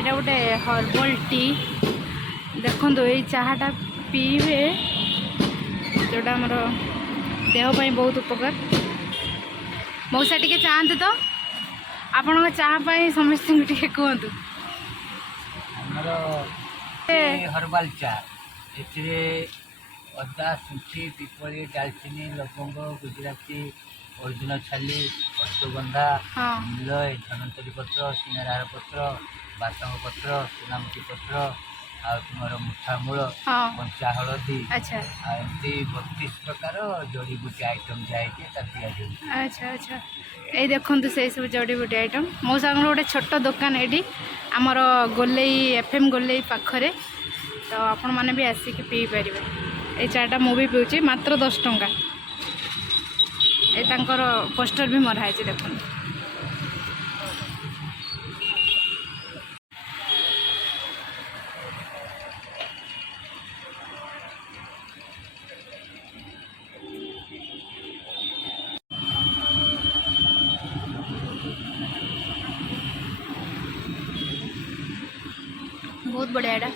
एटा गोटे herbal tea देखो ये चाहाटा पीबे जोटा आमर देहपाई बहुत उपकार। मौसा टी चाहते तो आपण चापाई समस्त टे कहतु हर्बल चा अदा सुंठी पिपली डालचीनी लवंग गुजराती अर्जुन छाली अश्वगंधा नीलय धनंतरी पत्र सिंगार पत्र बासंग पत्र सोनामुखी पत्र तुम मुठा मूल कंचा हलदी एमती 32 प्रकार जड़ी बूटी आइटम दिखाई। अच्छा अच्छा ये देखो से सब जड़ी बूटी आइटम मो सागर गोटे छोट दुकान ये आमर गोलेई एफएम गोलेई पाखरे तो आपण मैंने भी आसिक पी पारे। ये चाटा मु भी पीऊँ मात्र 10 टंका। ये पोस्टर भी मराई देखो। बहुत बढ़िया।